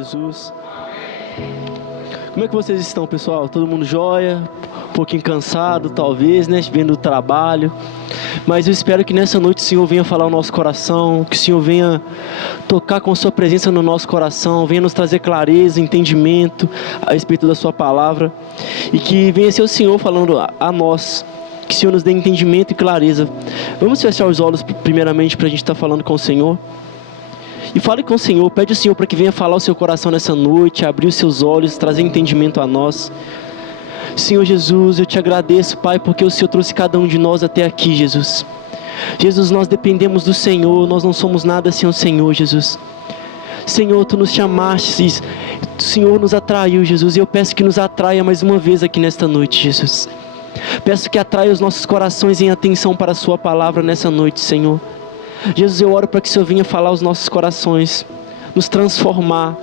Jesus. Como é que vocês estão, pessoal? Todo mundo jóia? Um pouquinho cansado, talvez, né? Vendo o trabalho. Mas eu espero que nessa noite o Senhor venha falar ao nosso coração, que o Senhor venha tocar com a sua presença no nosso coração, venha nos trazer clareza, entendimento a respeito da sua palavra, e que venha ser o Senhor falando a nós, que o Senhor nos dê entendimento e clareza. Vamos fechar os olhos primeiramente para a gente estar falando com o Senhor. E fale com o Senhor, pede ao Senhor para que venha falar o seu coração nessa noite, abrir os seus olhos, trazer entendimento a nós. Senhor Jesus, eu te agradeço, Pai, porque o Senhor trouxe cada um de nós até aqui, Jesus. Jesus, nós dependemos do Senhor, nós não somos nada sem o Senhor, Jesus. Senhor, Tu nos chamaste, o Senhor nos atraiu, Jesus, e eu peço que nos atraia mais uma vez aqui nesta noite, Jesus. Peço que atraia os nossos corações em atenção para a Sua palavra nessa noite, Senhor. Jesus, eu oro para que o Senhor venha falar aos nossos corações, nos transformar.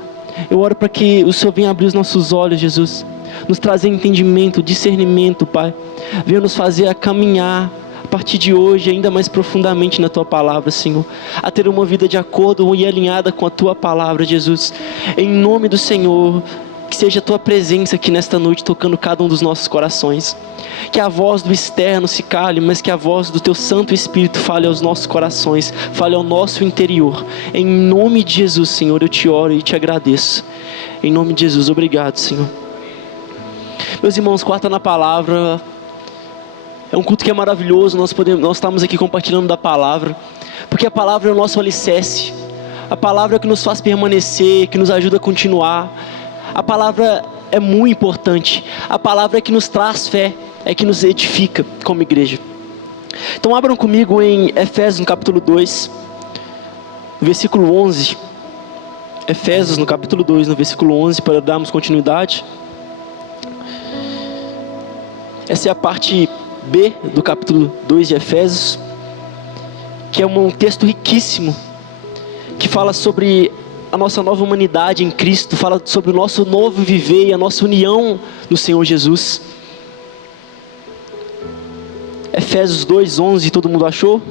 Eu oro para que o Senhor venha abrir os nossos olhos, Jesus, nos trazer entendimento, discernimento, Pai. Venha nos fazer a caminhar a partir de hoje ainda mais profundamente na Tua palavra, Senhor, a ter uma vida de acordo e alinhada com a Tua palavra, Jesus. Em nome do Senhor, que seja a Tua presença aqui nesta noite tocando cada um dos nossos corações. Que a voz do externo se cale, mas que a voz do Teu Santo Espírito fale aos nossos corações, fale ao nosso interior. Em nome de Jesus, Senhor, eu te oro e te agradeço. Em nome de Jesus, obrigado, Senhor. Meus irmãos, quarta na palavra. É um culto que é maravilhoso, nós estamos aqui compartilhando da palavra, porque a palavra é o nosso alicerce. A palavra é o que nos faz permanecer, que nos ajuda a continuar. A palavra é muito importante. A palavra é que nos traz fé, é que nos edifica como igreja. Então abram comigo em Efésios no capítulo 2, versículo 11. Efésios no capítulo 2, no versículo 11, para darmos continuidade. Essa é a parte B do capítulo 2 de Efésios, que é um texto riquíssimo, que fala sobre a nossa nova humanidade em Cristo, fala sobre o nosso novo viver e a nossa união no Senhor Jesus. Efésios 2:11, todo mundo achou?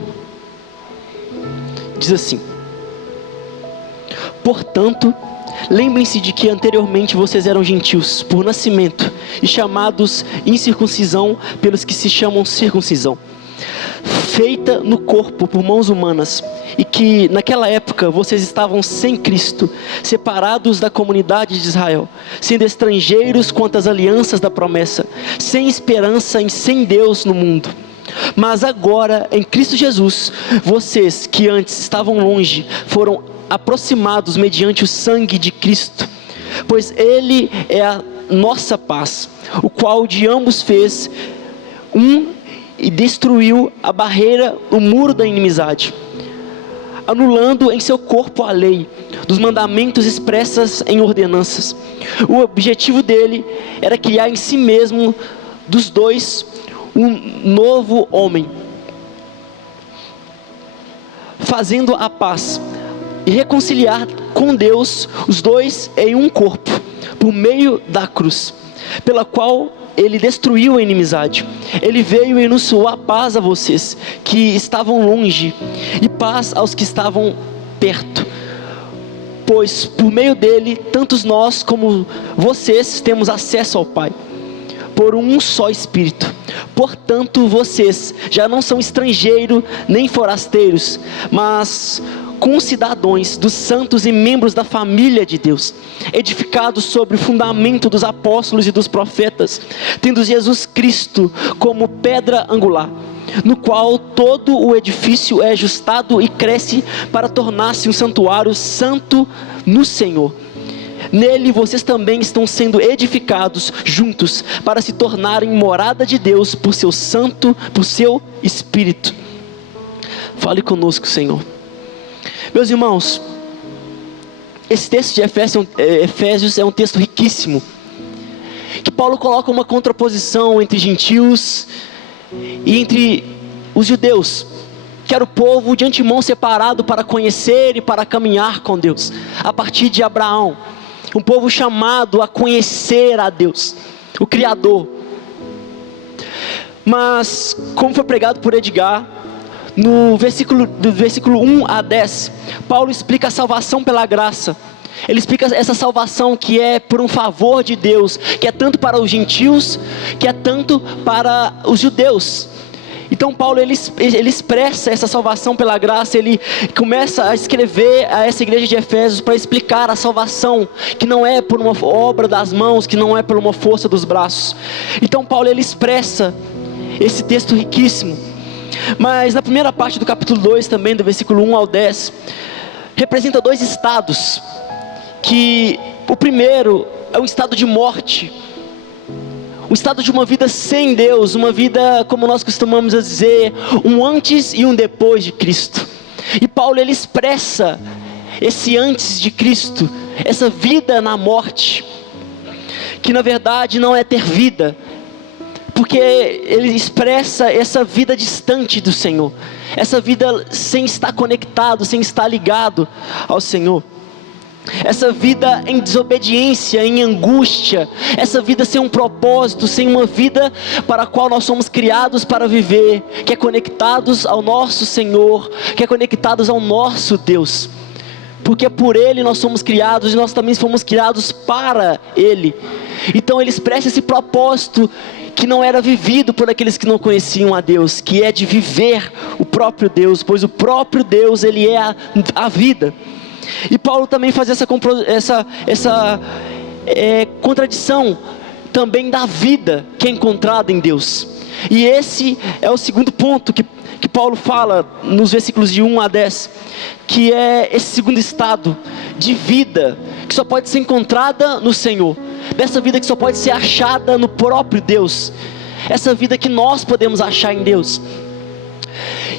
Diz assim: portanto, lembrem-se de que anteriormente vocês eram gentios por nascimento e chamados incircuncisão pelos que se chamam circuncisão, feita no corpo por mãos humanas, e que naquela época vocês estavam sem Cristo, separados da comunidade de Israel, sendo estrangeiros quanto às alianças da promessa, sem esperança e sem Deus no mundo. Mas agora, em Cristo Jesus, vocês que antes estavam longe, foram aproximados mediante o sangue de Cristo, pois Ele é a nossa paz, o qual de ambos fez um e destruiu a barreira, o muro da inimizade, anulando em seu corpo a lei dos mandamentos expressas em ordenanças. O objetivo dele era criar em si mesmo dos dois um novo homem, fazendo a paz e reconciliar com Deus os dois em um corpo, por meio da cruz, pela qual Ele destruiu a inimizade. Ele veio e anunciou a paz a vocês que estavam longe, e paz aos que estavam perto, pois por meio dele, tanto nós como vocês temos acesso ao Pai, por um só Espírito. Portanto, vocês já não são estrangeiros nem forasteiros, mas concidadãos dos santos e membros da família de Deus, edificados sobre o fundamento dos apóstolos e dos profetas, tendo Jesus Cristo como pedra angular, no qual todo o edifício é ajustado e cresce para tornar-se um santuário santo no Senhor. Nele vocês também estão sendo edificados juntos para se tornarem morada de Deus por seu Espírito. Fale conosco, Senhor. Meus irmãos, esse texto de Efésios é um texto riquíssimo, que Paulo coloca uma contraposição entre gentios e entre os judeus, que era o povo de antemão separado para conhecer e para caminhar com Deus, a partir de Abraão, um povo chamado a conhecer a Deus, o Criador. Mas, como foi pregado por Edgar, do versículo 1 a 10, Paulo explica a salvação pela graça, Ele explica essa salvação que é por um favor de Deus, que é tanto para os gentios, que é tanto para os judeus. Então Paulo ele expressa essa salvação pela graça. Ele começa a escrever a essa igreja de Efésios para explicar a salvação, que não é por uma obra das mãos, que não é por uma força dos braços. Então Paulo ele expressa esse texto riquíssimo. Mas na primeira parte do capítulo 2 também, do versículo 1 ao 10, representa dois estados. Que o primeiro é um estado de morte, um estado de uma vida sem Deus, uma vida, como nós costumamos dizer, um antes e um depois de Cristo. E Paulo ele expressa esse antes de Cristo, essa vida na morte, que na verdade não é ter vida, porque ele expressa essa vida distante do Senhor, essa vida sem estar conectado, sem estar ligado ao Senhor. Essa vida em desobediência, em angústia, essa vida sem um propósito, sem uma vida para a qual nós somos criados para viver, que é conectados ao nosso Senhor, que é conectados ao nosso Deus, porque por Ele nós somos criados e nós também fomos criados para Ele. Então ele expressa esse propósito que não era vivido por aqueles que não conheciam a Deus, que é de viver o próprio Deus, pois o próprio Deus Ele é a vida. E Paulo também faz essa contradição também da vida que é encontrada em Deus. E esse é o segundo ponto que Paulo fala nos versículos de 1 a 10, que é esse segundo estado de vida que só pode ser encontrada no Senhor, dessa vida que só pode ser achada no próprio Deus, essa vida que nós podemos achar em Deus.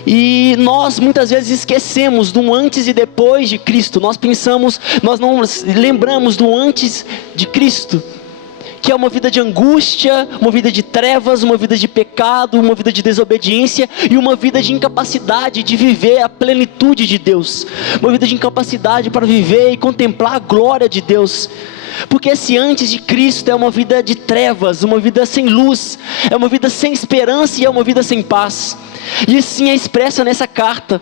E nós muitas vezes esquecemos do antes e depois de Cristo. Nós não lembramos do antes de Cristo, que é uma vida de angústia, uma vida de trevas, uma vida de pecado, uma vida de desobediência e uma vida de incapacidade de viver a plenitude de Deus, uma vida de incapacidade para viver e contemplar a glória de Deus. Porque esse antes de Cristo é uma vida de trevas, uma vida sem luz, é uma vida sem esperança e é uma vida sem paz. E assim é expressa nessa carta,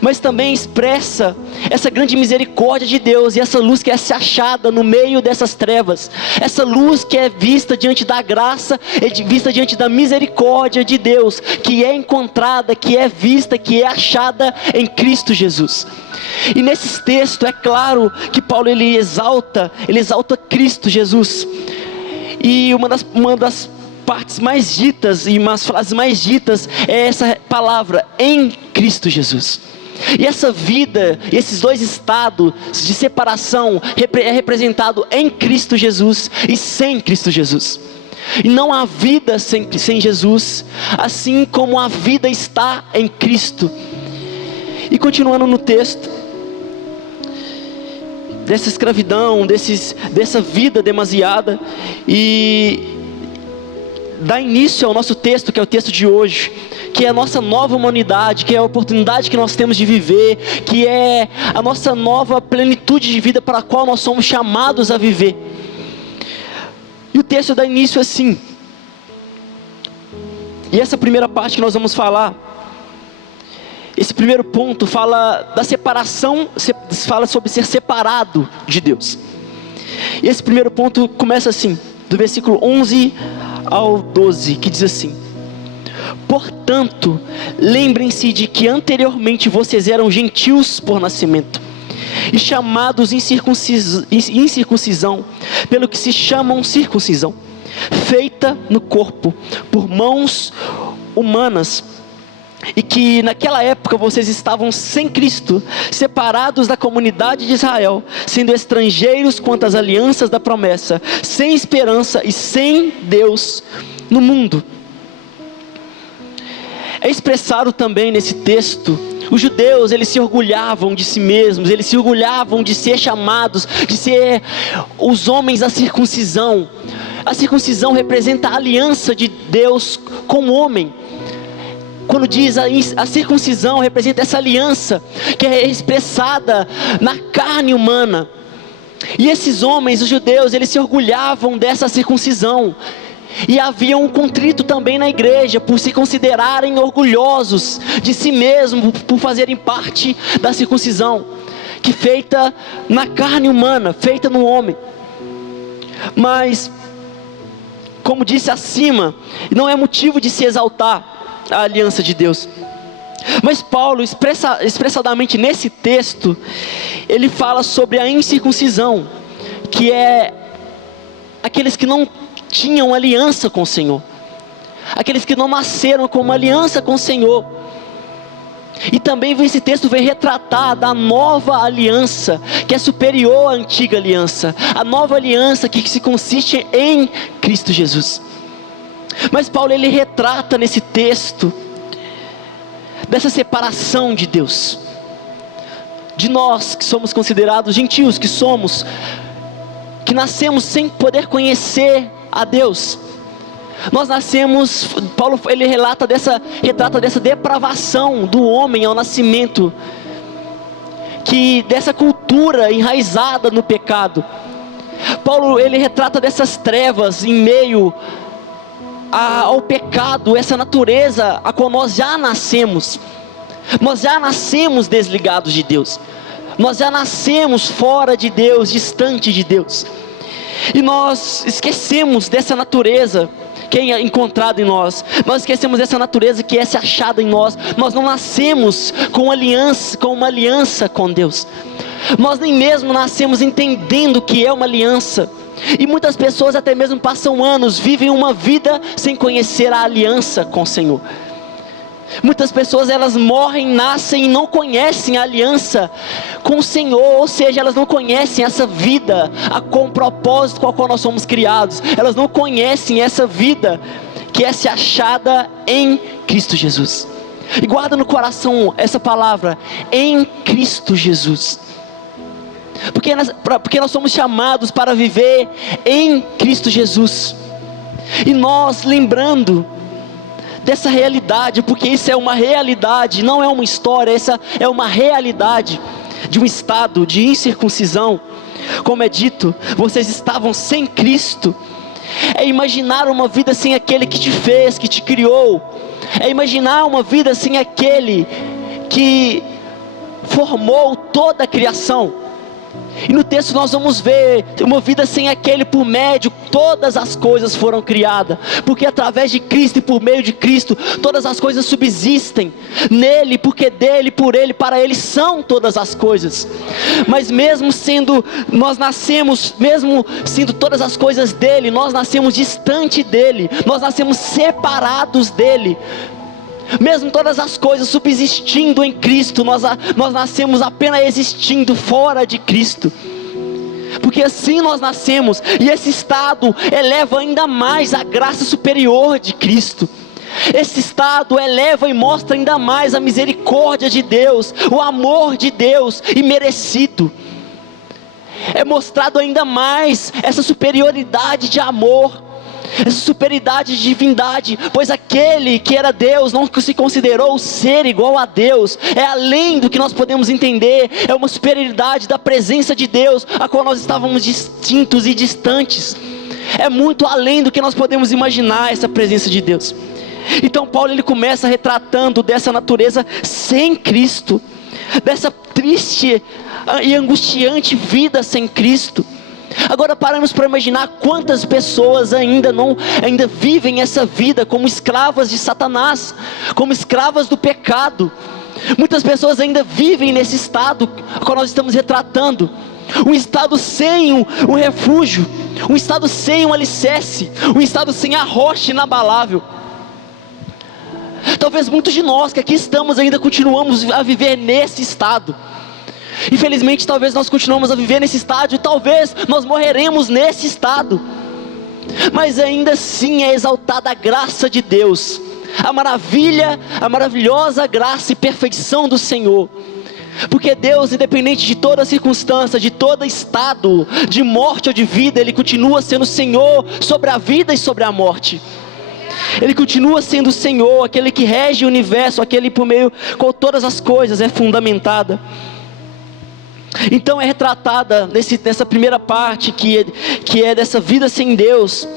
mas também expressa essa grande misericórdia de Deus e essa luz que é se achada no meio dessas trevas, essa luz que é vista diante da graça, é vista diante da misericórdia de Deus, que é encontrada, que é vista, que é achada em Cristo Jesus. E nesses textos é claro que Paulo ele exalta Cristo Jesus. E uma das partes mais ditas e umas frases mais ditas é essa palavra, em Cristo Jesus. E essa vida, esses dois estados de separação é representado em Cristo Jesus e sem Cristo Jesus. E não há vida sem Jesus, assim como a vida está em Cristo. E continuando no texto, dessa escravidão, dessa vida demasiada, e dá início ao nosso texto, que é o texto de hoje, que é a nossa nova humanidade, que é a oportunidade que nós temos de viver, que é a nossa nova plenitude de vida para a qual nós somos chamados a viver. E o texto dá início assim, e essa primeira parte que nós vamos falar, esse primeiro ponto fala da separação, fala sobre ser separado de Deus. E esse primeiro ponto começa assim, do versículo 11 ao 12, que diz assim: portanto, lembrem-se de que anteriormente vocês eram gentios por nascimento, e chamados incircuncisão, pelo que se chamam circuncisão, feita no corpo, por mãos humanas, e que naquela época vocês estavam sem Cristo, separados da comunidade de Israel, sendo estrangeiros quanto às alianças da promessa, sem esperança e sem Deus no mundo. É expressado também nesse texto, os judeus eles se orgulhavam de si mesmos, eles se orgulhavam de ser chamados, de ser os homens da circuncisão. A circuncisão representa a aliança de Deus com o homem. Quando diz a circuncisão representa essa aliança que é expressada na carne humana. E esses homens, os judeus, eles se orgulhavam dessa circuncisão. E havia um contrito também na igreja, por se considerarem orgulhosos de si mesmos, por fazerem parte da circuncisão, que feita na carne humana, feita no homem. Mas, como disse acima, não é motivo de se exaltar a aliança de Deus. Mas Paulo, expressadamente nesse texto, ele fala sobre a incircuncisão, que é aqueles que não tinham aliança com o Senhor, aqueles que não nasceram com uma aliança com o Senhor. E também esse texto vem retratar da nova aliança, que é superior à antiga aliança, a nova aliança que se consiste em Cristo Jesus. Mas Paulo, ele retrata nesse texto dessa separação de Deus, de nós que somos considerados gentios, que nascemos sem poder conhecer a Deus. Nós nascemos, Paulo ele retrata dessa depravação do homem ao nascimento, dessa cultura enraizada no pecado. Paulo ele retrata dessas trevas em meio ao pecado, essa natureza a qual nós já nascemos. Nós já nascemos desligados de Deus, nós já nascemos fora de Deus, distante de Deus, e nós esquecemos dessa natureza que é encontrada em nós. Nós esquecemos dessa natureza que é se achada em nós. Nós não nascemos com uma aliança com Deus. Nós nem mesmo nascemos entendendo o que é uma aliança. E muitas pessoas até mesmo passam anos, vivem uma vida sem conhecer a aliança com o Senhor. Muitas pessoas elas morrem, nascem e não conhecem a aliança com o Senhor, ou seja, elas não conhecem essa vida com o propósito com o qual nós somos criados. Elas não conhecem essa vida que é se achada em Cristo Jesus. E guarda no coração essa palavra, em Cristo Jesus. Porque nós somos chamados para viver em Cristo Jesus. E nós lembrando dessa realidade, porque isso é uma realidade, não é uma história, essa é uma realidade de um estado de incircuncisão. Como é dito, vocês estavam sem Cristo. É imaginar uma vida sem aquele que te fez, que te criou. É imaginar uma vida sem aquele que formou toda a criação. E no texto nós vamos ver uma vida sem aquele por médio todas as coisas foram criadas, porque através de Cristo e por meio de Cristo todas as coisas subsistem nele, porque dele, por ele, para ele são todas as coisas. Mas mesmo sendo todas as coisas dele, nós nascemos distante dele, nós nascemos separados dele. Mesmo todas as coisas subsistindo em Cristo, nós nascemos apenas existindo fora de Cristo. Porque assim nós nascemos, e esse estado eleva ainda mais a graça superior de Cristo. Esse estado eleva e mostra ainda mais a misericórdia de Deus, o amor de Deus imerecido. É mostrado ainda mais essa superioridade de amor, essa superioridade de divindade, pois aquele que era Deus não se considerou ser igual a Deus. É além do que nós podemos entender, é uma superioridade da presença de Deus, a qual nós estávamos distintos e distantes. É muito além do que nós podemos imaginar essa presença de Deus. Então Paulo ele começa retratando dessa natureza sem Cristo, dessa triste e angustiante vida sem Cristo. Agora paramos para imaginar quantas pessoas ainda vivem essa vida como escravas de Satanás, como escravas do pecado. Muitas pessoas ainda vivem nesse estado que nós estamos retratando, um estado sem um refúgio, um estado sem um alicerce, um estado sem a rocha inabalável. Talvez muitos de nós que aqui estamos ainda continuamos a viver nesse estado. Infelizmente talvez nós continuamos a viver nesse estado, e talvez nós morreremos nesse estado. Mas ainda assim é exaltada a graça de Deus, a maravilhosa graça e perfeição do Senhor. Porque Deus, independente de toda circunstância, de todo estado, de morte ou de vida, Ele continua sendo Senhor sobre a vida e sobre a morte. Ele continua sendo o Senhor, aquele que rege o universo, aquele por meio com todas as coisas é fundamentada. Então é retratada nessa primeira parte que é dessa vida sem Deus,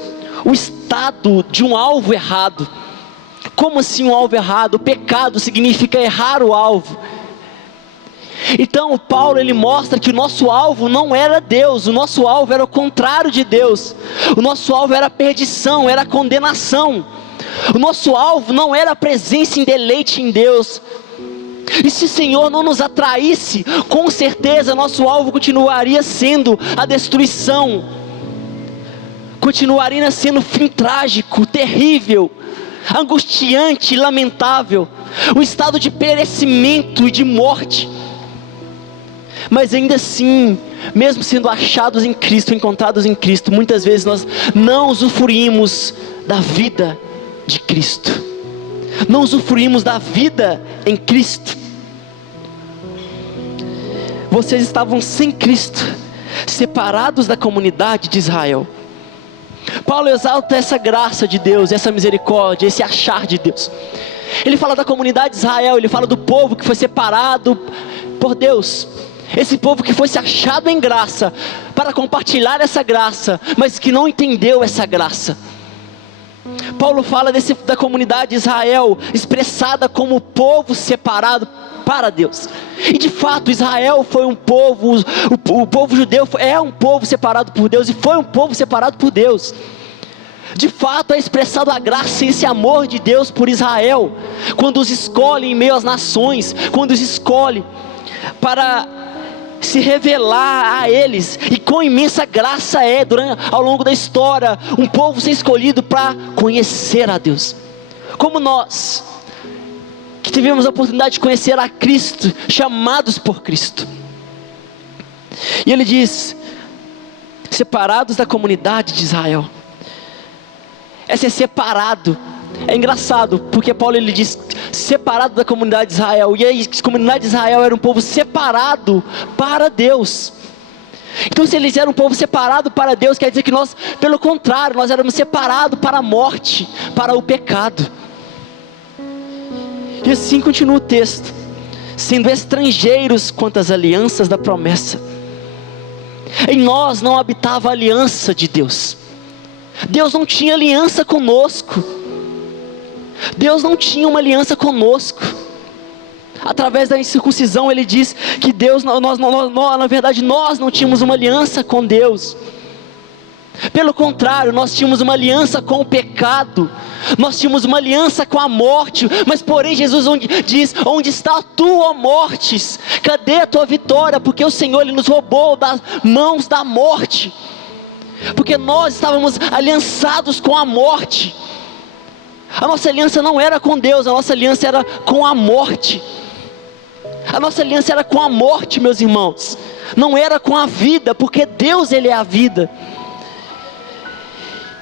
o estado de um alvo errado. Como assim um alvo errado? O pecado significa errar o alvo. Então Paulo ele mostra que o nosso alvo não era Deus, o nosso alvo era o contrário de Deus. O nosso alvo era a perdição, era a condenação. O nosso alvo não era a presença em deleite em Deus. E se o Senhor não nos atraísse, com certeza nosso alvo continuaria sendo a destruição, continuaria sendo um fim trágico, terrível, angustiante, lamentável, um estado de perecimento e de morte. Mas ainda assim, mesmo sendo achados em Cristo, encontrados em Cristo, muitas vezes nós não usufruímos da vida de Cristo, não usufruímos da vida em Cristo. Vocês estavam sem Cristo, separados da comunidade de Israel. Paulo exalta essa graça de Deus, essa misericórdia, esse achar de Deus. Ele fala da comunidade de Israel, ele fala do povo que foi separado por Deus. Esse povo que foi se achado em graça, para compartilhar essa graça, mas que não entendeu essa graça. Paulo fala da comunidade de Israel, expressada como povo separado para Deus. E de fato Israel foi um povo, o povo judeu é um povo separado por Deus, e foi um povo separado por Deus. De fato é expressado a graça e esse amor de Deus por Israel, quando os escolhe em meio às nações, quando os escolhe para se revelar a eles, e quão imensa graça é ao longo da história, um povo ser escolhido para conhecer a Deus, como nós, que tivemos a oportunidade de conhecer a Cristo, chamados por Cristo. E ele diz, separados da comunidade de Israel. É ser separado. É engraçado, porque Paulo ele diz, separado da comunidade de Israel, e a comunidade de Israel era um povo separado para Deus. Então se eles eram um povo separado para Deus, quer dizer que nós, pelo contrário, nós éramos separados para a morte, para o pecado. E assim continua o texto, sendo estrangeiros quanto às alianças da promessa. Em nós não habitava a aliança de Deus. Deus não tinha aliança conosco. Deus não tinha uma aliança conosco. Através da circuncisão ele diz que Deus, na verdade nós não tínhamos uma aliança com Deus. Pelo contrário, nós tínhamos uma aliança com o pecado, nós tínhamos uma aliança com a morte. Mas porém Jesus diz, onde está a tua morte? Cadê a tua vitória? Porque o Senhor ele nos roubou das mãos da morte, porque nós estávamos aliançados com a morte. A nossa aliança não era com Deus, a nossa aliança era com a morte. A nossa aliança era com a morte, meus irmãos, não era com a vida, porque Deus ele é a vida.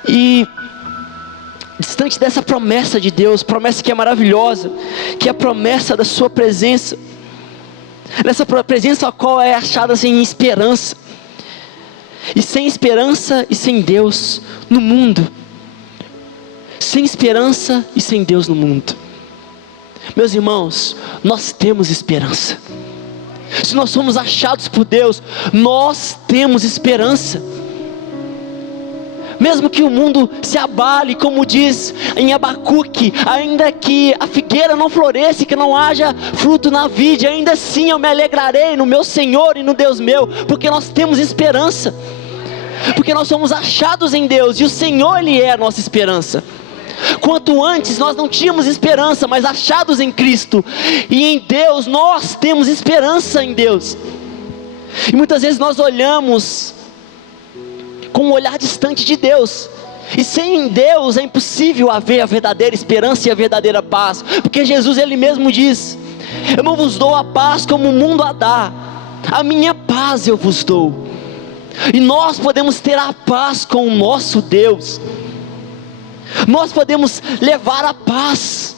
E distante dessa promessa de Deus, promessa que é maravilhosa, que é a promessa da sua presença, nessa presença a qual é achada sem esperança, e sem esperança e sem Deus no mundo, sem esperança e sem Deus no mundo. Meus irmãos, nós temos esperança. Se nós somos achados por Deus, nós temos esperança. Mesmo que o mundo se abale, como diz em Abacuque, ainda que a figueira não floresça e que não haja fruto na vide, ainda assim eu me alegrarei no meu Senhor e no Deus meu, porque nós temos esperança, porque nós somos achados em Deus, e o Senhor ele é a nossa esperança. Quanto antes nós não tínhamos esperança, mas achados em Cristo, e em Deus nós temos esperança em Deus. E muitas vezes nós olhamos com um olhar distante de Deus, e sem Deus é impossível haver a verdadeira esperança e a verdadeira paz, porque Jesus ele mesmo diz, eu não vos dou a paz como o mundo a dá, a minha paz eu vos dou. E nós podemos ter a paz com o nosso Deus, nós podemos levar a paz,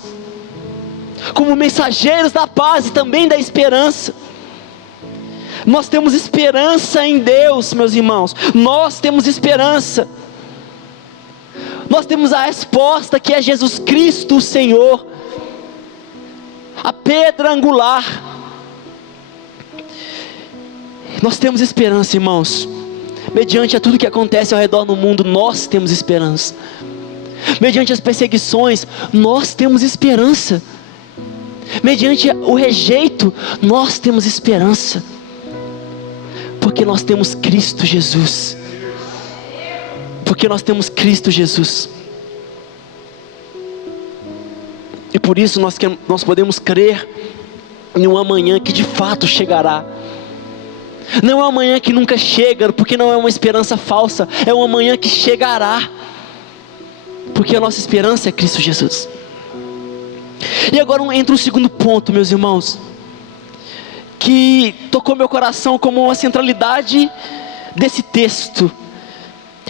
como mensageiros da paz e também da esperança. Nós temos esperança em Deus, meus irmãos, nós temos esperança. Nós temos a resposta que é Jesus Cristo o Senhor, a pedra angular. Nós temos esperança, irmãos. Mediante a tudo que acontece ao redor no mundo, nós temos esperança. Mediante as perseguições, nós temos esperança. Mediante o rejeito, nós temos esperança, porque nós temos Cristo Jesus. Porque nós temos Cristo Jesus. E por isso nós podemos crer em um amanhã que de fato chegará. Não é um amanhã que nunca chega, porque não é uma esperança falsa, é um amanhã que chegará, porque a nossa esperança é Cristo Jesus. E agora entra um segundo ponto, meus irmãos, que tocou meu coração como uma centralidade desse texto.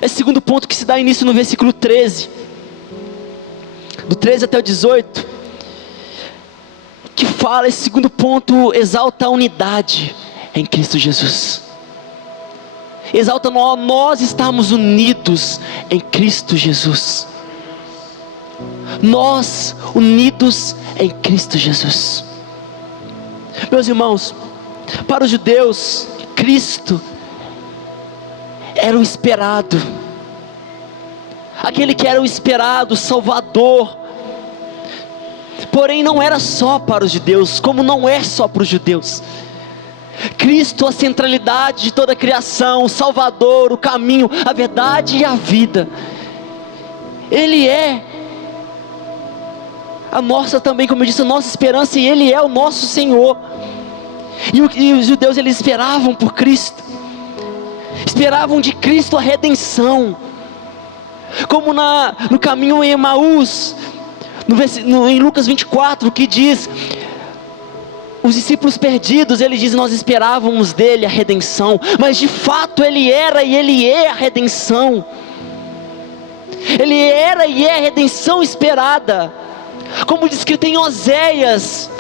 Esse segundo ponto que se dá início no versículo 13, do 13 até o 18, que fala, esse segundo ponto exalta a unidade em Cristo Jesus. Exalta nós estarmos unidos em Cristo Jesus. Nós unidos em Cristo Jesus. Meus irmãos, para os judeus, Cristo era o esperado, aquele que era o esperado, Salvador. Porém não era só para os judeus, como não é só para os judeus. Cristo, a centralidade de toda a criação, o Salvador, o caminho, a verdade e a vida. Ele é a nossa também, como eu disse, a nossa esperança, e Ele é o nosso Senhor. E os judeus, eles esperavam por Cristo, esperavam de Cristo a redenção, como no caminho em Emaús, em Lucas 24, que diz, os discípulos perdidos, eles dizem, nós esperávamos dele a redenção, mas de fato ele era e ele é a redenção. Ele era e é a redenção esperada, como descrito em Oséias,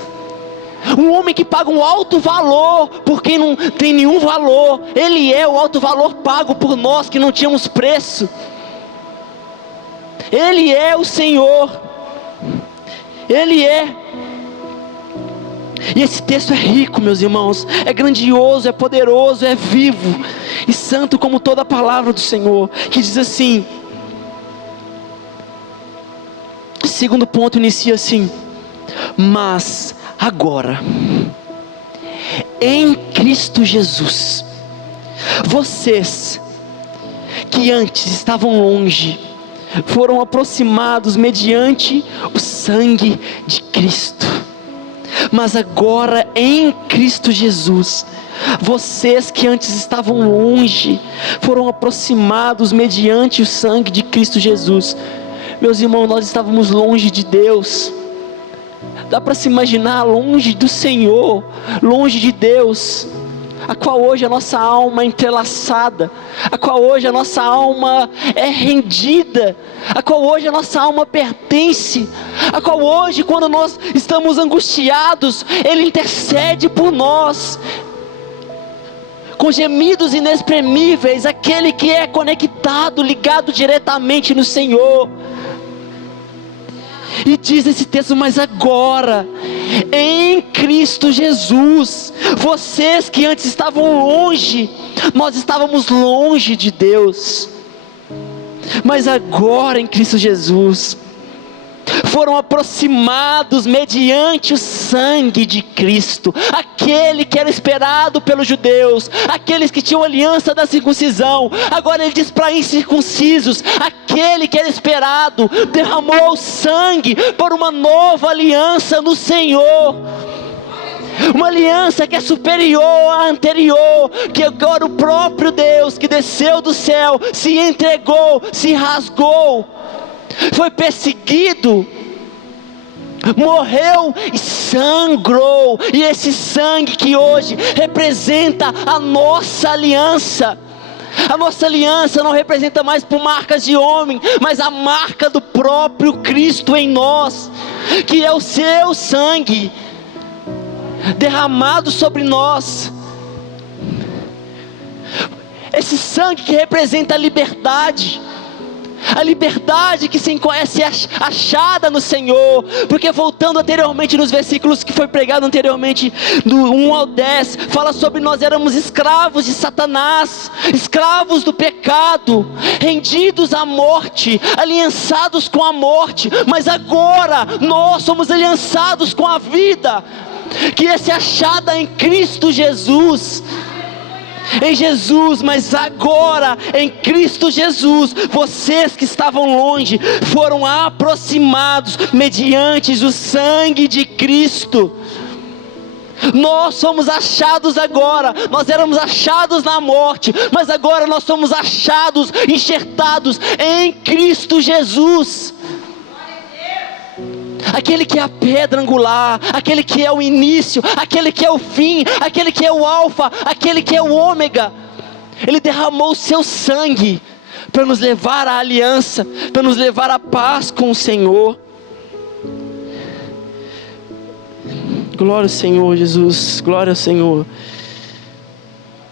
um homem que paga um alto valor por quem não tem nenhum valor. Ele é o alto valor pago por nós que não tínhamos preço. Ele é o Senhor, Ele é. E esse texto é rico, meus irmãos, é grandioso, é poderoso, é vivo e santo como toda a palavra do Senhor, que diz assim, segundo ponto inicia assim: mas agora, em Cristo Jesus, vocês que antes estavam longe, foram aproximados mediante o sangue de Cristo. Mas agora em Cristo Jesus, vocês que antes estavam longe, foram aproximados mediante o sangue de Cristo Jesus. Meus irmãos, nós estávamos longe de Deus. Dá para se imaginar longe do Senhor, longe de Deus, a qual hoje a nossa alma é entrelaçada, a qual hoje a nossa alma é rendida, a qual hoje a nossa alma pertence, a qual hoje, quando nós estamos angustiados, Ele intercede por nós, com gemidos inexprimíveis, aquele que é conectado, ligado diretamente no Senhor. E diz esse texto, mas agora, em Cristo Jesus, vocês que antes estavam longe, nós estávamos longe de Deus, mas agora em Cristo Jesus, foram aproximados mediante o sangue de Cristo, aquele que era esperado pelos judeus, aqueles que tinham aliança da circuncisão. Agora ele diz para incircuncisos, aquele que era esperado, derramou sangue por uma nova aliança no Senhor, uma aliança que é superior à anterior, que agora o próprio Deus que desceu do céu, se entregou, se rasgou, foi perseguido, morreu e sangrou. E esse sangue que hoje representa a nossa aliança, a nossa aliança não representa mais por marcas de homem, mas a marca do próprio Cristo em nós, que é o seu sangue derramado sobre nós. Esse sangue que representa a liberdade, A liberdade que se conhece é achada no Senhor. Porque voltando anteriormente nos versículos que foi pregado anteriormente, do 1 ao 10, fala sobre nós éramos escravos de Satanás, escravos do pecado, rendidos à morte, aliançados com a morte. Mas agora nós somos aliançados com a vida, que é achada em Cristo Jesus. Em Jesus, mas agora em Cristo Jesus, vocês que estavam longe foram aproximados mediante o sangue de Cristo. Nós somos achados agora. Nós éramos achados na morte, mas agora nós somos achados, enxertados em Cristo Jesus. Aquele que é a pedra angular, aquele que é o início, aquele que é o fim, aquele que é o alfa, aquele que é o ômega. Ele derramou o seu sangue para nos levar à aliança, para nos levar à paz com o Senhor. Glória ao Senhor, Jesus. Glória ao Senhor.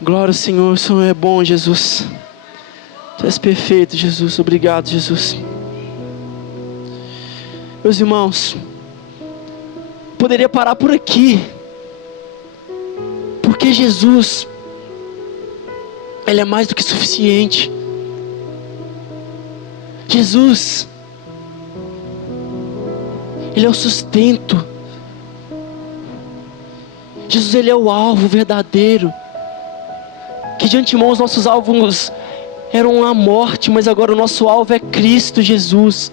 Glória ao Senhor. O Senhor é bom, Jesus. Tu és perfeito, Jesus. Obrigado, Jesus. Meus irmãos, poderia parar por aqui, porque Jesus, Ele é mais do que suficiente. Jesus, Ele é o sustento. Jesus, Ele é o alvo verdadeiro. Que de antemão os nossos alvos eram a morte, mas agora o nosso alvo é Cristo Jesus.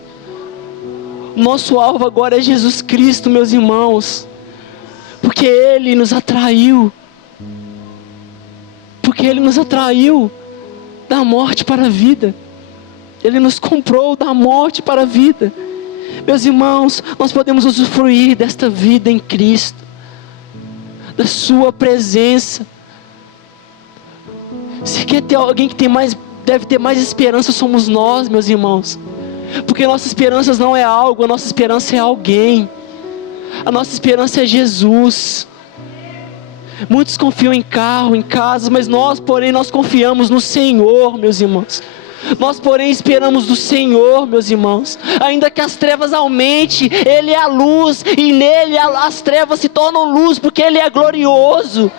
Nosso alvo agora é Jesus Cristo, meus irmãos, porque Ele nos atraiu, da morte para a vida. Ele nos comprou da morte para a vida. Meus irmãos, nós podemos usufruir desta vida em Cristo, da sua presença. Se quer ter alguém que deve ter mais esperança, somos nós, meus irmãos. Porque nossa esperança não é algo, a nossa esperança é alguém. A nossa esperança é Jesus. Muitos confiam em carro, em casas, mas nós confiamos no Senhor, meus irmãos. Nós porém esperamos do Senhor, meus irmãos. Ainda que as trevas aumentem, Ele é a luz, e nele as trevas se tornam luz, porque Ele é glorioso.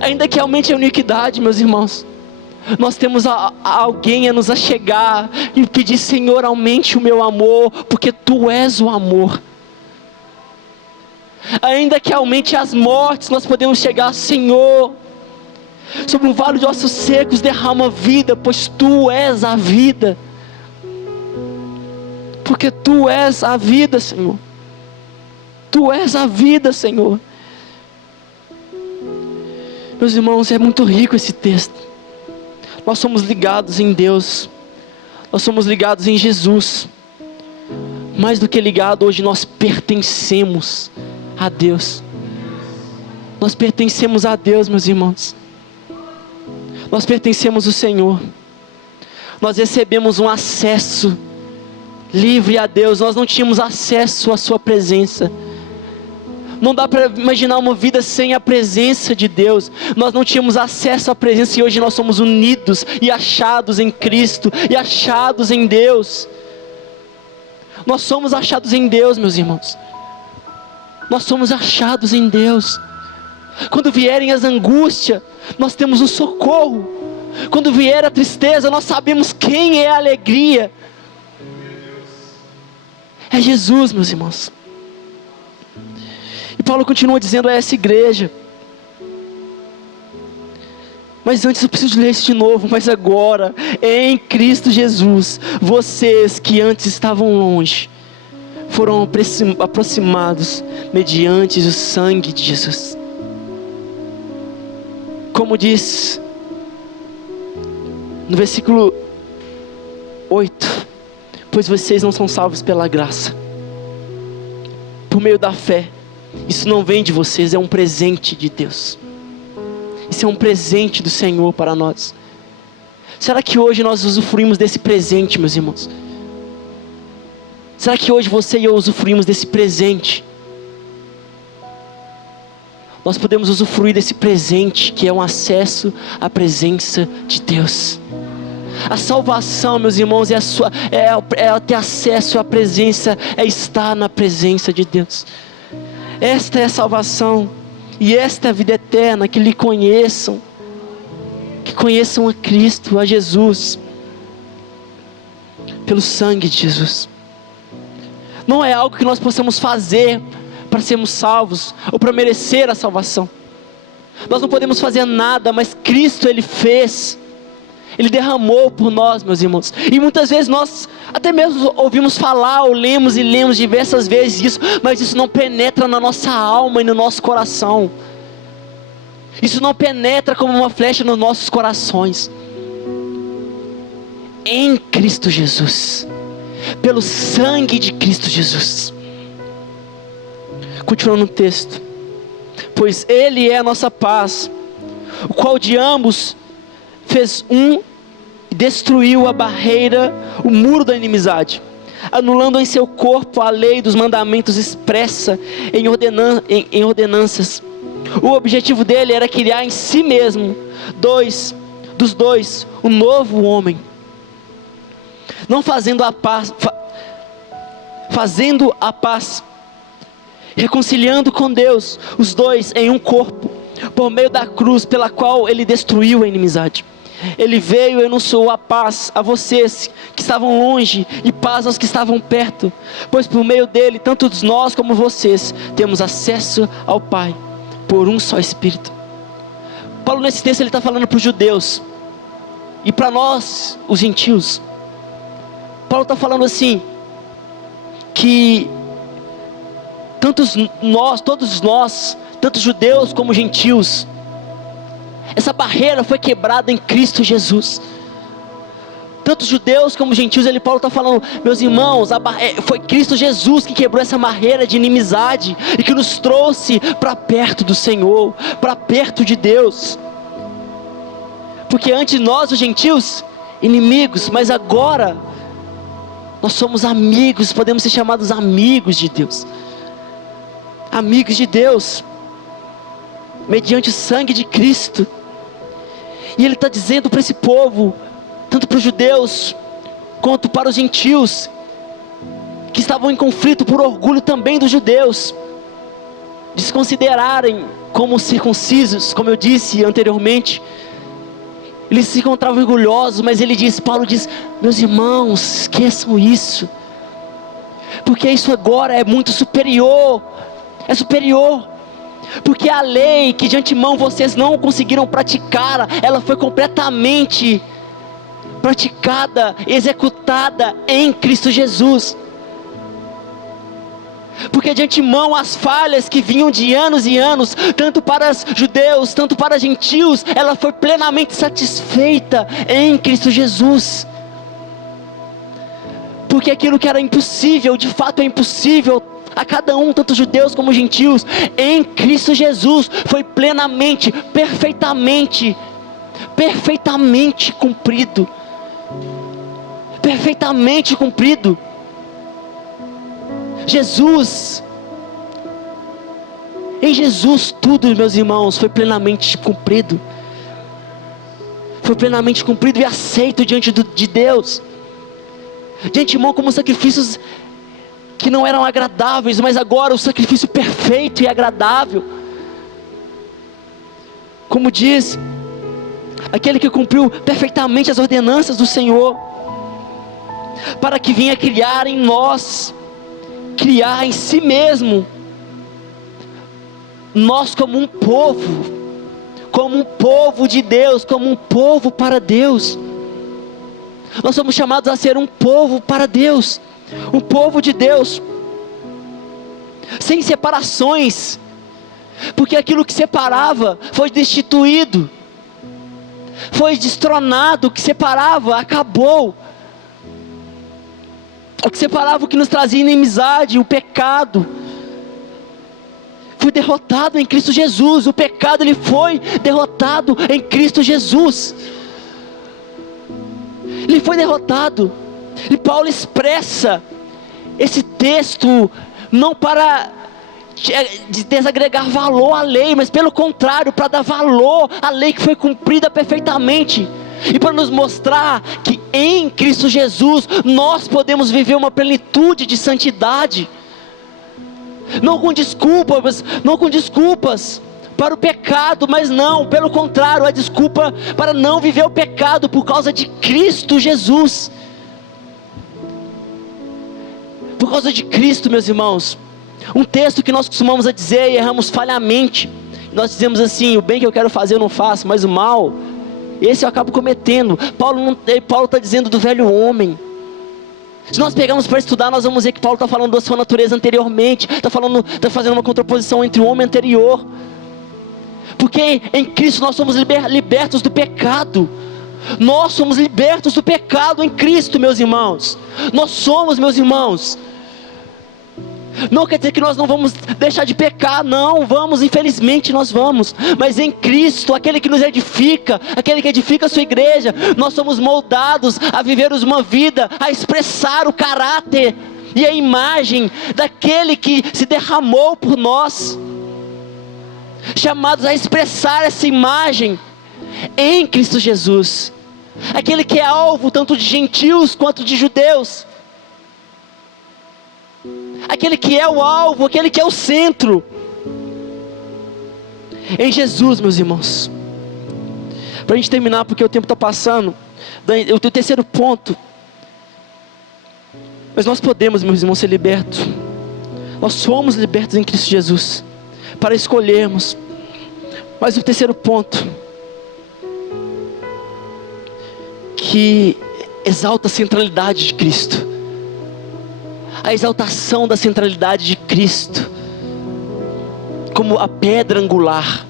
Ainda que aumente a iniquidade, meus irmãos, nós temos alguém a nos achegar e pedir: Senhor, aumente o meu amor, porque Tu és o amor. Ainda que aumente as mortes, nós podemos chegar: Senhor, sobre um vale de ossos secos derrama vida, pois Tu és a vida. Porque Tu és a vida, Senhor. Tu és a vida, Senhor. Meus irmãos, é muito rico esse texto. Nós somos ligados em Deus, nós somos ligados em Jesus. Mais do que ligado, hoje nós pertencemos a Deus. Nós pertencemos a Deus, meus irmãos. Nós pertencemos ao Senhor. Nós recebemos um acesso livre a Deus. Nós não tínhamos acesso à sua presença. Não dá para imaginar uma vida sem a presença de Deus. Nós não tínhamos acesso à presença, e hoje nós somos unidos e achados em Cristo, e achados em Deus. Nós somos achados em Deus, meus irmãos. Nós somos achados em Deus. Quando vierem as angústias, nós temos um socorro. Quando vier a tristeza, nós sabemos quem é a alegria. É Jesus, meus irmãos. E Paulo continua dizendo a essa igreja: mas antes eu preciso ler isso de novo. Mas agora, em Cristo Jesus, vocês que antes estavam longe, foram aproximados mediante o sangue de Jesus. Como diz no versículo 8: pois vocês não são salvos pela graça, por meio da fé. Isso não vem de vocês, é um presente de Deus. Isso é um presente do Senhor para nós. Será que hoje nós usufruímos desse presente, meus irmãos? Será que hoje você e eu usufruímos desse presente? nós podemos usufruir desse presente, que é um acesso à presença de Deus. A salvação, meus irmãos, é ter acesso à presença, é estar na presença de Deus. Esta é a salvação, e esta é a vida eterna, que lhe conheçam, que conheçam a Cristo, a Jesus, pelo sangue de Jesus. Não é algo que nós possamos fazer para sermos salvos, ou para merecer a salvação. Nós não podemos fazer nada, mas Cristo, Ele fez, Ele derramou por nós, meus irmãos. E muitas vezes nós até mesmo ouvimos falar, ou lemos e lemos diversas vezes isso, mas isso não penetra na nossa alma e no nosso coração. Isso não penetra como uma flecha nos nossos corações. Em Cristo Jesus, pelo sangue de Cristo Jesus. Continuando no texto: pois Ele é a nossa paz, o qual de ambos fez um e destruiu a barreira, o muro da inimizade, anulando em seu corpo a lei dos mandamentos expressa em ordenanças. O objetivo dele era criar em si mesmo dos dois um novo homem, não fazendo a paz, reconciliando com Deus os dois em um corpo, por meio da cruz, pela qual Ele destruiu a inimizade. Ele veio e anunciou a paz a vocês que estavam longe, e paz aos que estavam perto, pois por meio dele, tanto nós como vocês, temos acesso ao Pai, por um só Espírito. Paulo, nesse texto, ele está falando para os judeus, e para nós, os gentios. Paulo está falando assim, que todos nós, tanto judeus como gentios, essa barreira foi quebrada em Cristo Jesus. Tanto judeus como gentios, Paulo está falando, meus irmãos, foi Cristo Jesus que quebrou essa barreira de inimizade, e que nos trouxe para perto do Senhor, para perto de Deus. Porque antes nós, os gentios, inimigos, mas agora nós somos amigos, podemos ser chamados amigos de Deus. Amigos de Deus, mediante o sangue de Cristo. E Ele está dizendo para esse povo, tanto para os judeus, quanto para os gentios, que estavam em conflito por orgulho também dos judeus, de se considerarem como circuncisos, como eu disse anteriormente. Eles se encontravam orgulhosos, mas Paulo diz, meus irmãos, esqueçam isso, porque isso agora é muito superior, porque a lei que de antemão vocês não conseguiram praticar, ela foi completamente praticada, executada em Cristo Jesus. Porque de antemão as falhas que vinham de anos e anos, tanto para os judeus, tanto para os gentios, ela foi plenamente satisfeita em Cristo Jesus. Porque aquilo que era impossível, de fato é impossível a cada um, tanto judeus como gentios, em Cristo Jesus, foi plenamente, perfeitamente cumprido. Perfeitamente cumprido. Em Jesus tudo, meus irmãos, foi plenamente cumprido. Foi plenamente cumprido e aceito diante de Deus. De antemão como sacrifícios que não eram agradáveis, mas agora o sacrifício perfeito e agradável. Como diz, aquele que cumpriu perfeitamente as ordenanças do Senhor, para que venha criar em nós, criar em si mesmo, nós como um povo de Deus, como um povo para Deus. Nós somos chamados a ser um povo para Deus, um povo de Deus, sem separações, porque aquilo que separava foi destituído, foi destronado. O que separava acabou. O que separava, o que nos trazia inimizade, o pecado, foi derrotado em Cristo Jesus. O pecado, ele foi derrotado em Cristo Jesus. Ele foi derrotado. E Paulo expressa esse texto não para de desagregar valor à lei, mas pelo contrário, para dar valor à lei que foi cumprida perfeitamente, e para nos mostrar que em Cristo Jesus nós podemos viver uma plenitude de santidade, não com desculpas para o pecado, mas não, pelo contrário, a desculpa para não viver o pecado por causa de Cristo Jesus. Por causa de Cristo, meus irmãos. Um texto que nós costumamos a dizer e erramos falhamente. Nós dizemos assim: o bem que eu quero fazer eu não faço, mas o mal, esse eu acabo cometendo. Paulo está dizendo do velho homem. Se nós pegarmos para estudar, nós vamos ver que Paulo está falando da sua natureza anteriormente, está fazendo uma contraposição entre o homem anterior. Porque em Cristo nós somos libertos do pecado. Nós somos libertos do pecado em Cristo, meus irmãos. Nós somos, meus irmãos. Não quer dizer que nós não vamos deixar de pecar, não, vamos, infelizmente nós vamos, mas em Cristo, aquele que nos edifica, aquele que edifica a sua igreja, nós somos moldados a vivermos uma vida, a expressar o caráter e a imagem daquele que se derramou por nós, chamados a expressar essa imagem em Cristo Jesus, aquele que é alvo tanto de gentios quanto de judeus, aquele que é o alvo, aquele que é o centro, em Jesus, meus irmãos. Para a gente terminar, porque o tempo está passando, o terceiro ponto, mas nós podemos, meus irmãos, ser libertos, nós somos libertos em Cristo Jesus, para escolhermos. Mas o terceiro ponto, que exalta a centralidade de Cristo, a exaltação da centralidade de Cristo, como a pedra angular,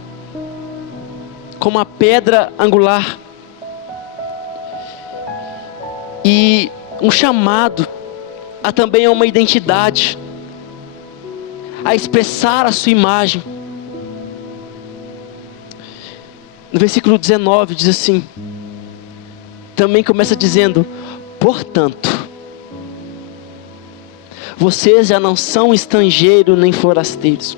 como a pedra angular, e um chamado a também a uma identidade, a expressar a sua imagem. No versículo 19 diz assim, também começa dizendo: portanto, vocês já não são estrangeiros nem forasteiros,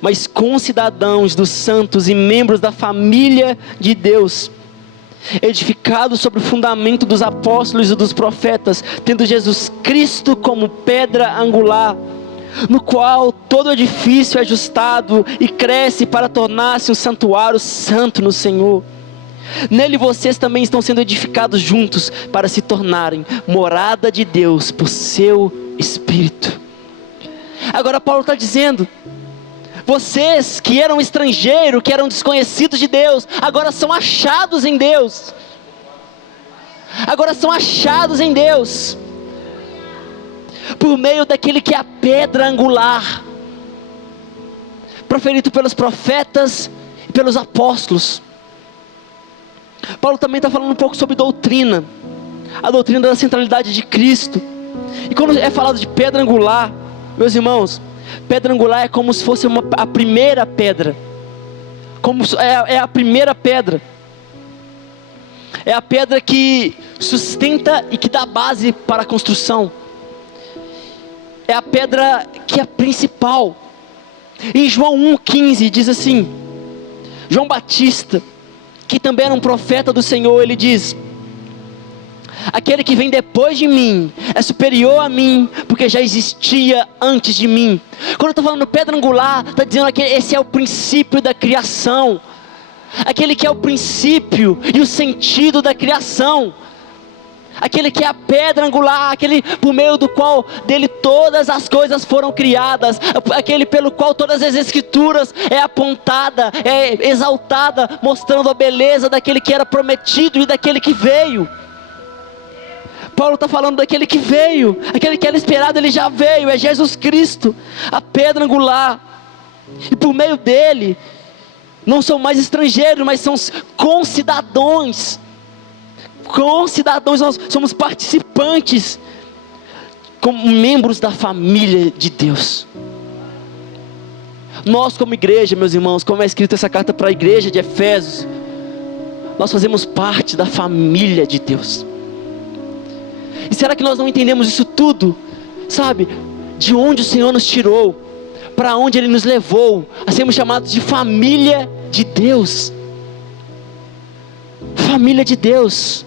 mas concidadãos dos santos e membros da família de Deus, edificados sobre o fundamento dos apóstolos e dos profetas, tendo Jesus Cristo como pedra angular, no qual todo edifício é ajustado e cresce para tornar-se um santuário santo no Senhor. Nele vocês também estão sendo edificados juntos para se tornarem morada de Deus por seu Espírito. Agora Paulo está dizendo: vocês que eram estrangeiros, que eram desconhecidos de Deus, agora são achados em Deus. Agora são achados em Deus, por meio daquele que é a pedra angular, proferido pelos profetas e pelos apóstolos. Paulo também está falando um pouco sobre doutrina, a doutrina da centralidade de Cristo. E quando é falado de pedra angular, meus irmãos, pedra angular é como se fosse a primeira pedra, é a primeira pedra, é a pedra que sustenta e que dá base para a construção, é a pedra que é a principal. Em João 1,15 diz assim, João Batista, que também era um profeta do Senhor, ele diz: aquele que vem depois de mim é superior a mim, porque já existia antes de mim. Quando eu estou falando pedra angular, está dizendo que esse é o princípio da criação, aquele que é o princípio e o sentido da criação, aquele que é a pedra angular, aquele por meio do qual dele todas as coisas foram criadas, aquele pelo qual todas as escrituras é apontada, é exaltada, mostrando a beleza daquele que era prometido e daquele que veio. Paulo está falando daquele que veio, aquele que era esperado, ele já veio, é Jesus Cristo, a pedra angular, e por meio dele, não são mais estrangeiros, mas são concidadãos, nós somos participantes, como membros da família de Deus. Nós como igreja, meus irmãos, como é escrito essa carta para a igreja de Efésios, nós fazemos parte da família de Deus. E será que nós não entendemos isso tudo? Sabe, de onde o Senhor nos tirou, para onde Ele nos levou, a sermos chamados de família de Deus. Família de Deus.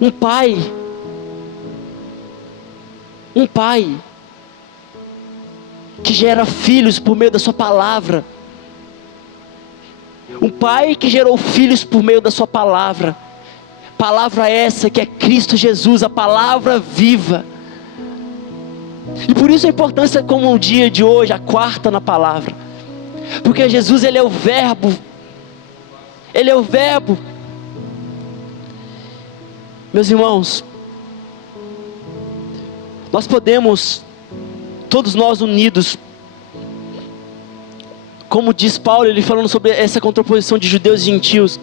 Um pai que gera filhos por meio da sua palavra. Um pai que gerou filhos por meio da sua palavra. Palavra essa que é Cristo Jesus, a palavra viva. E por isso a importância como o dia de hoje, a quarta na palavra. Porque Jesus, Ele é o verbo. Ele é o verbo. Meus irmãos, nós podemos, todos nós unidos, como diz Paulo, ele falando sobre essa contraposição de judeus e gentios,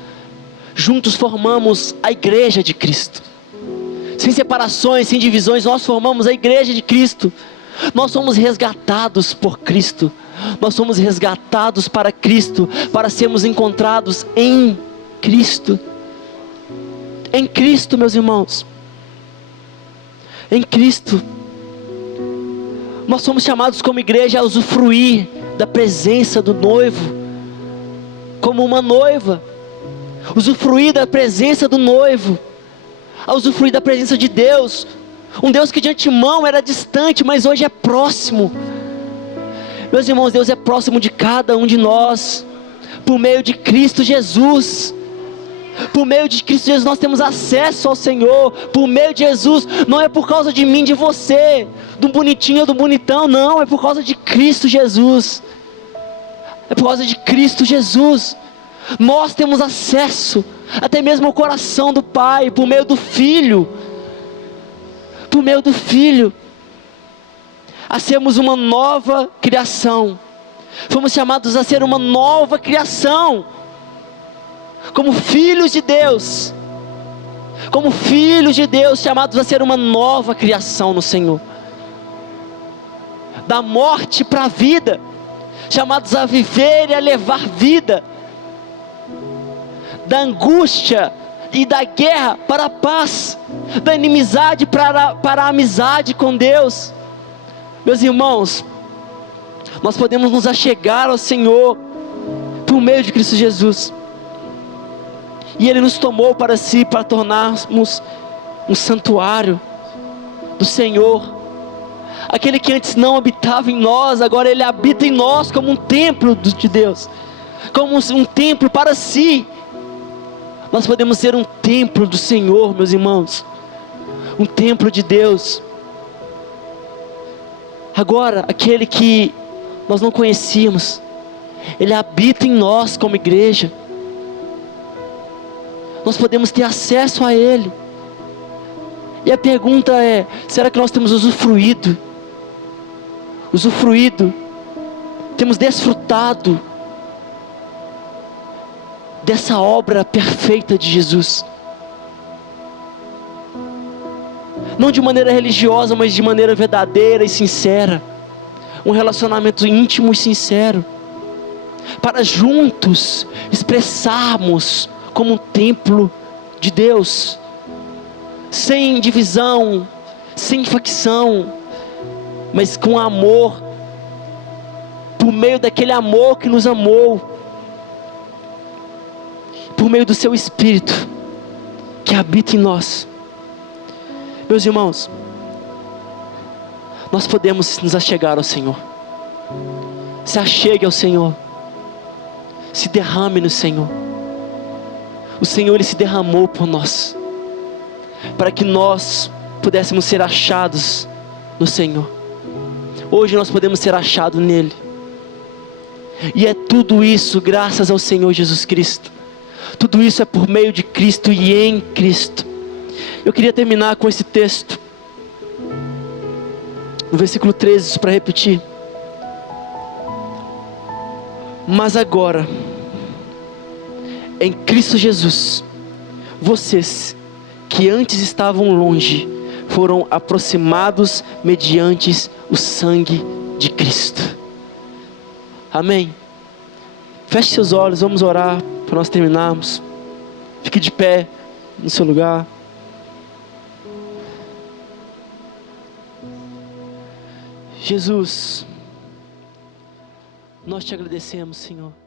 juntos formamos a igreja de Cristo. Sem separações, sem divisões, nós formamos a igreja de Cristo. Nós somos resgatados por Cristo. Nós somos resgatados para Cristo, para sermos encontrados em Cristo. Em Cristo, meus irmãos. Em Cristo. Nós somos chamados como igreja a usufruir da presença do noivo, como uma noiva. Usufruir da presença do noivo, a usufruir da presença de Deus. Um Deus que de antemão era distante, mas hoje é próximo. Meus irmãos, Deus é próximo de cada um de nós, por meio de Cristo Jesus. Por meio de Cristo Jesus nós temos acesso ao Senhor. Por meio de Jesus, não é por causa de mim, de você, do bonitinho ou do bonitão, não, é por causa de Cristo Jesus. É por causa de Cristo Jesus. Nós temos acesso, até mesmo ao coração do Pai, por meio do Filho. Por meio do Filho. A sermos uma nova criação. Fomos chamados a ser uma nova criação. Como filhos de Deus. Como filhos de Deus, chamados a ser uma nova criação no Senhor. Da morte para a vida. Chamados a viver e a levar vida. Da angústia e da guerra para a paz. Da inimizade para a amizade com Deus. Meus irmãos, nós podemos nos achegar ao Senhor por meio de Cristo Jesus. E Ele nos tomou para si, para tornarmos um santuário do Senhor. Aquele que antes não habitava em nós, agora Ele habita em nós como um templo de Deus. Como um templo para si. Nós podemos ser um templo do Senhor, meus irmãos. Um templo de Deus. Agora, aquele que nós não conhecíamos, Ele habita em nós como igreja. Nós podemos ter acesso a Ele. E a pergunta é: será que nós temos usufruído? Temos desfrutado dessa obra perfeita de Jesus? Não de maneira religiosa, mas de maneira verdadeira e sincera. Um relacionamento íntimo e sincero. Para juntos expressarmos como um templo de Deus. Sem divisão, sem facção, mas com amor. Por meio daquele amor que nos amou. Por meio do seu Espírito que habita em nós. Meus irmãos, nós podemos nos achegar ao Senhor. Se achegue ao Senhor. Se derrame no Senhor. O Senhor, Ele se derramou por nós, para que nós pudéssemos ser achados no Senhor. Hoje nós podemos ser achados nele. E é tudo isso graças ao Senhor Jesus Cristo. Tudo isso é por meio de Cristo e em Cristo. Eu queria terminar com esse texto. No versículo 13, para repetir. Mas agora, em Cristo Jesus, vocês que antes estavam longe, foram aproximados mediante o sangue de Cristo. Amém. Feche seus olhos, vamos orar para nós terminarmos. Fique de pé no seu lugar. Jesus, Nós te agradecemos, Senhor.